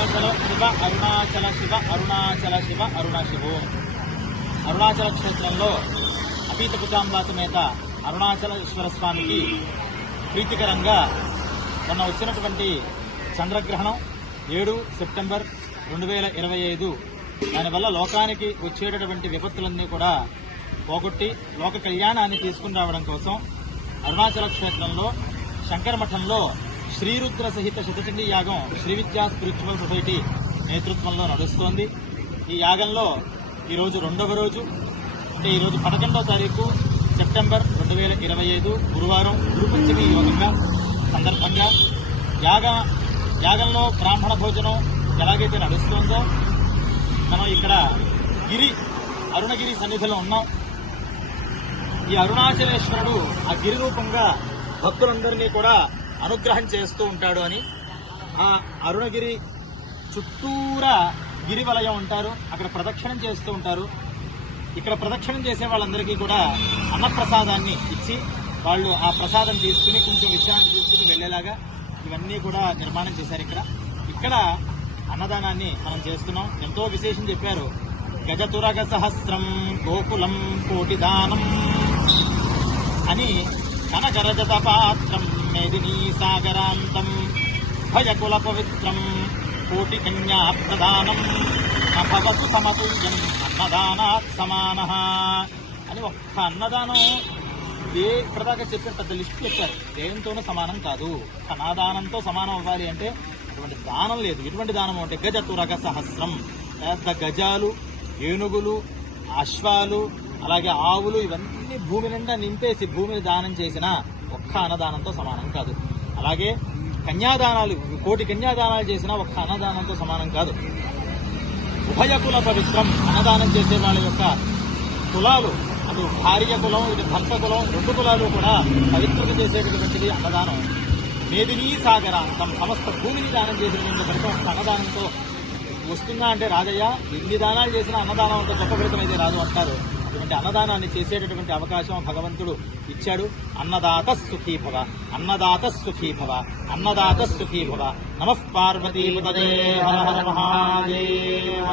శివ అరుణాచల శివ అరుణాచల శివ అరుణశివో. అరుణాచల క్షేత్రంలో అపీత పుజాంబా సమేత అరుణాచలేశ్వర స్వామికి ప్రీతికరంగా మొన్న వచ్చినటువంటి చంద్రగ్రహణం 7 సెప్టెంబర్ 2025 దానివల్ల లోకానికి వచ్చేటటువంటి విపత్తులన్నీ కూడా పోగొట్టి లోక కళ్యాణాన్ని తీసుకుని రావడం కోసం అరుణాచల క్షేత్రంలో శంకర మఠంలో శ్రీరుద్ర సహిత శతచండీ యాగం శ్రీ విద్యా స్పిరిచువల్ సొసైటీ నేతృత్వంలో నడుస్తోంది. ఈ యాగంలో ఈరోజు 2వ రోజు, అంటే ఈరోజు 11వ తారీఖు సెప్టెంబర్ 2025 గురువారం గురుపంచమి యోగంగా సందర్భంగా యాగంలో బ్రాహ్మణ భోజనం ఎలాగైతే నడుస్తుందో మనం ఇక్కడ అరుణగిరి సన్నిధిలో ఉన్నాం. ఈ అరుణాచలేశ్వరుడు ఆ గిరి రూపంగా భక్తులందరినీ కూడా అనుగ్రహం చేస్తూ ఉంటాడు అని, ఆ అరుణగిరి చుట్టూరా గిరి వలయం ఉంటారు, అక్కడ ప్రదక్షిణం చేస్తూ ఉంటారు. ఇక్కడ ప్రదక్షిణం చేసే వాళ్ళందరికీ కూడా అన్నప్రసాదాన్ని ఇచ్చి వాళ్ళు ఆ ప్రసాదం తీసుకుని కొంచెం విశ్రాంతి తీసుకుని వెళ్లేలాగా ఇవన్నీ కూడా నిర్మాణం చేశారు. ఇక్కడ అన్నదానాన్ని మనం చేస్తున్నాం. ఎంతో విశేషం చెప్పారు. గజతురగ సహస్రం గోకులం కోటి దానం అని కనకరజత పాత్రం మేదినీ సాగరాంతం భయకుల పవిత్రం కోటి కన్యా ప్రదానం నభవతు సమతుల్యం అన్నదానాత్ సమానః అని ఒక్క అన్నదానం ఇప్పటిదాకా చెప్పిన పెద్ద లిస్ట్ చెప్పారు. దేనితోనూ సమానం కాదు. అన్నదానంతో సమానం అవ్వాలి అంటే అటువంటి దానం లేదు. ఎటువంటి దానం అంటే గజతురగ సహస్రం, పెద్ద గజాలు, ఏనుగులు, అశ్వాలు, అలాగే ఆవులు ఇవన్నీ భూమి నిండా నింపేసి భూమిని దానం చేసిన ఒక్క అన్నదానంతో సమానం కాదు. అలాగే కన్యాదానాలు, కోటి కన్యాదానాలు చేసిన ఒక్క అన్నదానంతో సమానం కాదు. ఉభయ కుల పవిత్రం, అన్నదానం చేసే వాళ్ళ యొక్క కులాలు, అటు భార్య కులం ఇటు భర్త కులం 2 కులాలు కూడా పవిత్రత చేసేటటువంటిది అన్నదానం. మేదినీ సాగరాంతం, సమస్త భూమిని దానం చేసినటువంటి ఫలితం ఒక్క అన్నదానంతో వస్తుందా అంటే రాదయ్యా. ఎన్ని దానాలు చేసినా అన్నదానం అంత గొప్ప ఫలితం అయితే రాదు అంటారు. అటువంటి అన్నదానాన్ని చేసేటటువంటి అవకాశం భగవంతుడు ఇచ్చాడు. అన్నదాత సుఖీ భవ, అన్నదాత సుఖీ భవ, అన్నదాత సుఖీ భవ. నమః పార్వతీపతయే హర హర మహాదేవ.